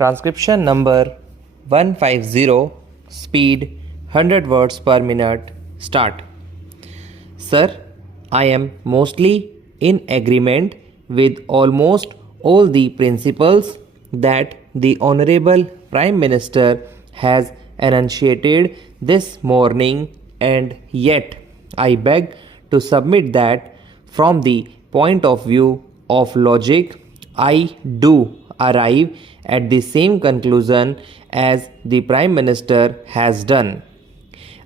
Transcription number 150, speed 100 words per minute, start. Sir, I am mostly in agreement with almost all the principles that the Honorable Prime Minister has enunciated this morning, and yet I beg to submit that from the point of view of logic, I do arrive at the same conclusion as the Prime Minister has done.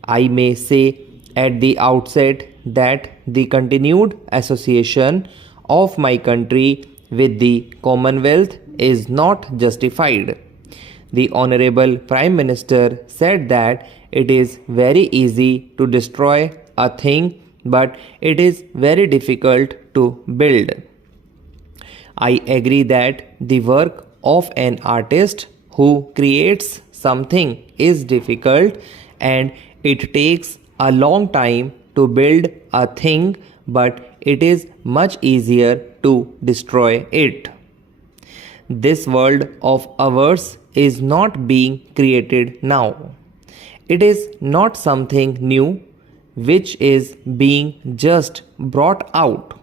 I may say at the outset that the continued association of my country with the Commonwealth is not justified. The Honorable Prime Minister said that it is very easy to destroy a thing, but it is very difficult to build. I agree that the work of an artist who creates something is difficult and it takes a long time to build a thing, but it is much easier to destroy it. This world of ours is not being created now. It is not something new which is being just brought out.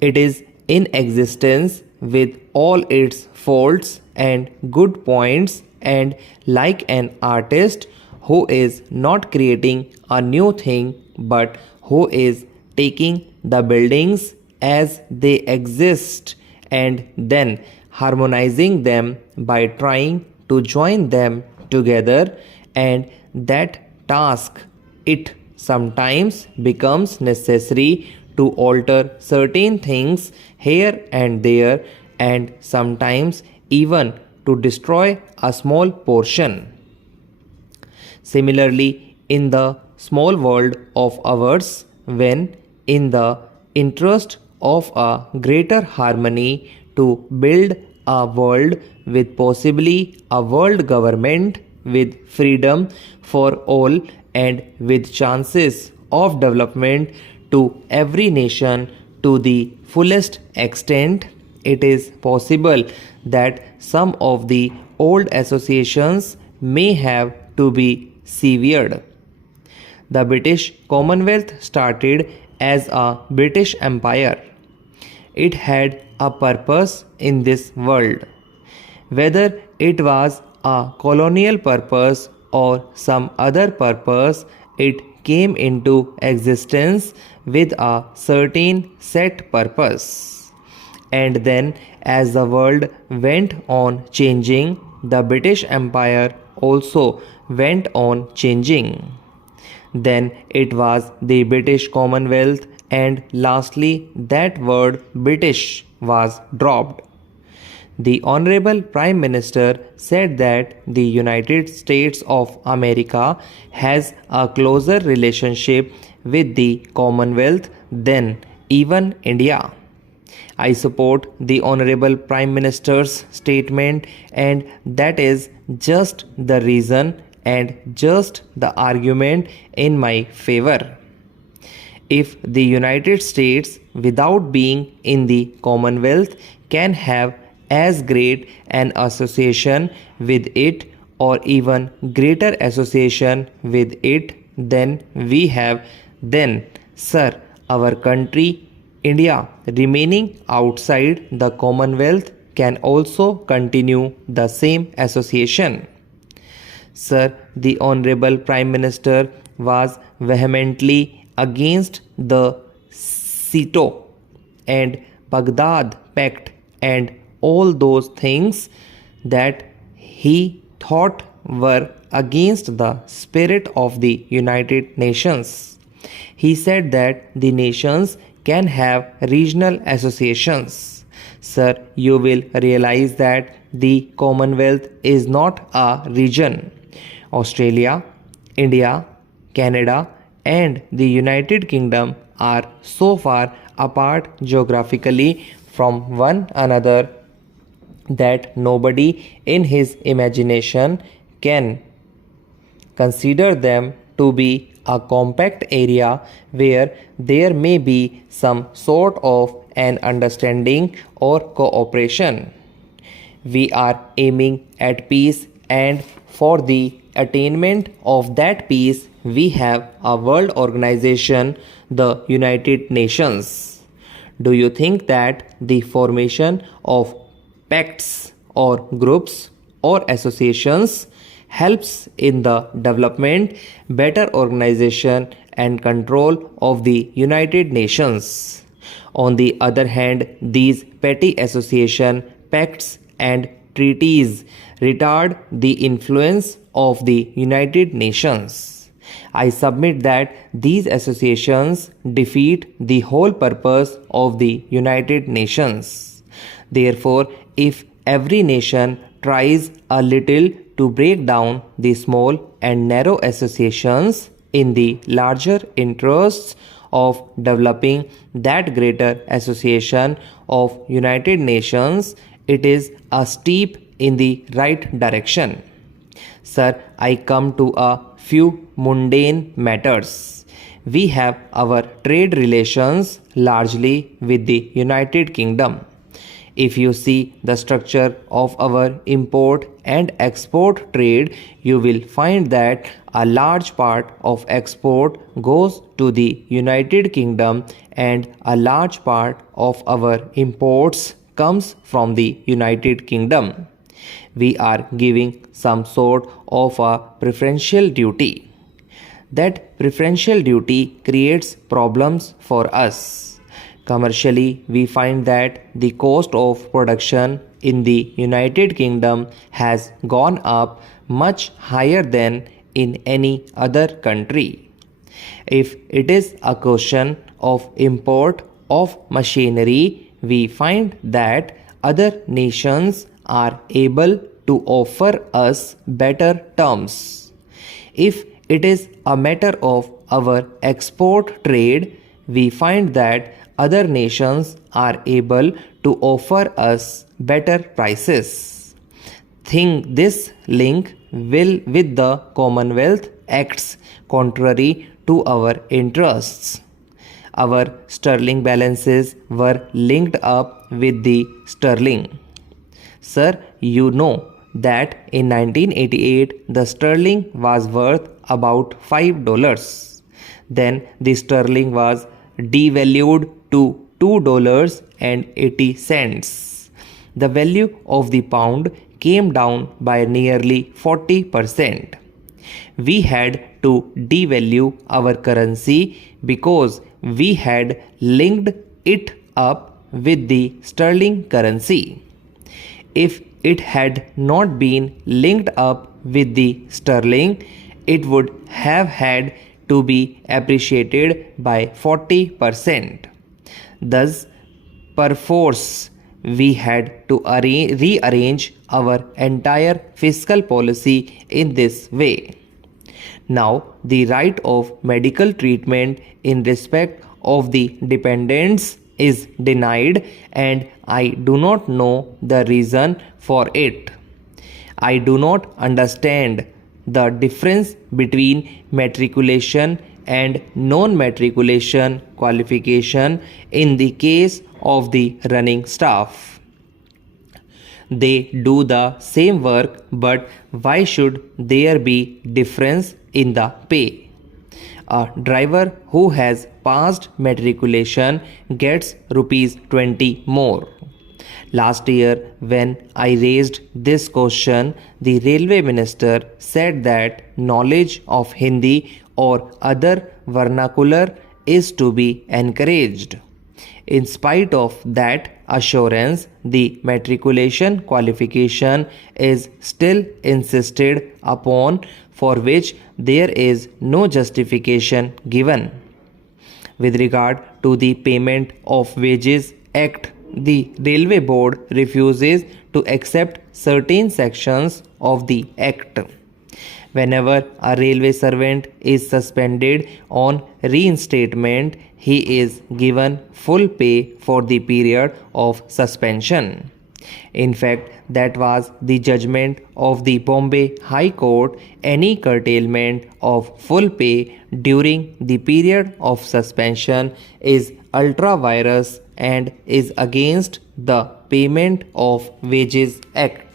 It is in existence with all its faults and good points, and like an artist who is not creating a new thing but who is taking the buildings as they exist and then harmonizing them by trying to join them together, and that task it sometimes becomes necessary to alter certain things here and there, and sometimes even to destroy a small portion. Similarly, in the small world of ours, when in the interest of a greater harmony to build a world with possibly a world government with freedom for all and with chances of development to every nation to the fullest extent, it is possible that some of the old associations may have to be severed. The British Commonwealth started as a British Empire. It had a purpose in this world. Whether it was a colonial purpose or some other purpose, it came into existence with a certain set purpose. And then, as the world went on changing, the British Empire also went on changing. Then it was the British Commonwealth, and lastly that word British was dropped. The Honorable Prime Minister said that the United States of America has a closer relationship with the Commonwealth than even India. I support the Honorable Prime Minister's statement, and that is just the reason and just the argument in my favor. If the United States, without being in the Commonwealth, can have as great an association with it or even greater association with it than we have, then, sir, our country, India, remaining outside the Commonwealth, can also continue the same association. Sir, the Honorable Prime Minister was vehemently against the Sito and Baghdad Pact and all those things that he thought were against the spirit of the United Nations. He said that the nations can have regional associations. Sir, you will realize that the Commonwealth is not a region. Australia, India, Canada, and the United Kingdom are so far apart geographically from one another that nobody in his imagination can consider them to be a compact area where there may be some sort of an understanding or cooperation. we are aiming at peace, and for the attainment of that peace, we have a world organization, the United Nations. Do you think that the formation of pacts or groups or associations helps in the development, better organization and control of the United Nations? On the other hand, these petty association, pacts and treaties retard the influence of the United Nations. I submit that these associations defeat the whole purpose of the United Nations. Therefore, if every nation tries a little to break down the small and narrow associations in the larger interests of developing that greater association of United Nations, it is a step in the right direction. Sir, I come to a few mundane matters. We have our trade relations largely with the United Kingdom. If you see the structure of our import and export trade, you will find that a large part of export goes to the United Kingdom and a large part of our imports comes from the United Kingdom. We are giving some sort of a preferential duty. That preferential duty creates problems for us. Commercially, we find that the cost of production in the United Kingdom has gone up much higher than in any other country. If it is a question of import of machinery, we find that other nations are able to offer us better terms. If it is a matter of our export trade, we find that other nations are able to offer us better prices. Think this link will with the Commonwealth acts contrary to our interests. Our sterling balances were linked up with the sterling. Sir, you know that in 1988 the sterling was worth about $5. Then the sterling was devalued to $2.80. The value of the pound came down by nearly 40%. We had to devalue our currency because we had linked it up with the sterling currency. If it had not been linked up with the sterling, it would have had to be appreciated by 40%. Thus, perforce, we had to rearrange our entire fiscal policy in this way. Now, the right of medical treatment in respect of the dependents is denied, and I do not know the reason for it. I do not understand the difference between matriculation and non-matriculation qualification in the case of the running staff. They do the same work, but why should there be difference in the pay? A driver who has passed matriculation gets rupees 20 more. Last year, when I raised this question, the railway minister said that knowledge of Hindi or other vernacular is to be encouraged. In spite of that assurance, the matriculation qualification is still insisted upon, for which there is no justification given. With regard to the Payment of Wages Act, the Railway Board refuses to accept certain sections of the Act. Whenever a railway servant is suspended on reinstatement, he is given full pay for the period of suspension. In fact, that was the judgment of the Bombay High Court. Any curtailment of full pay during the period of suspension is ultra-virus and is against the Payment of Wages Act.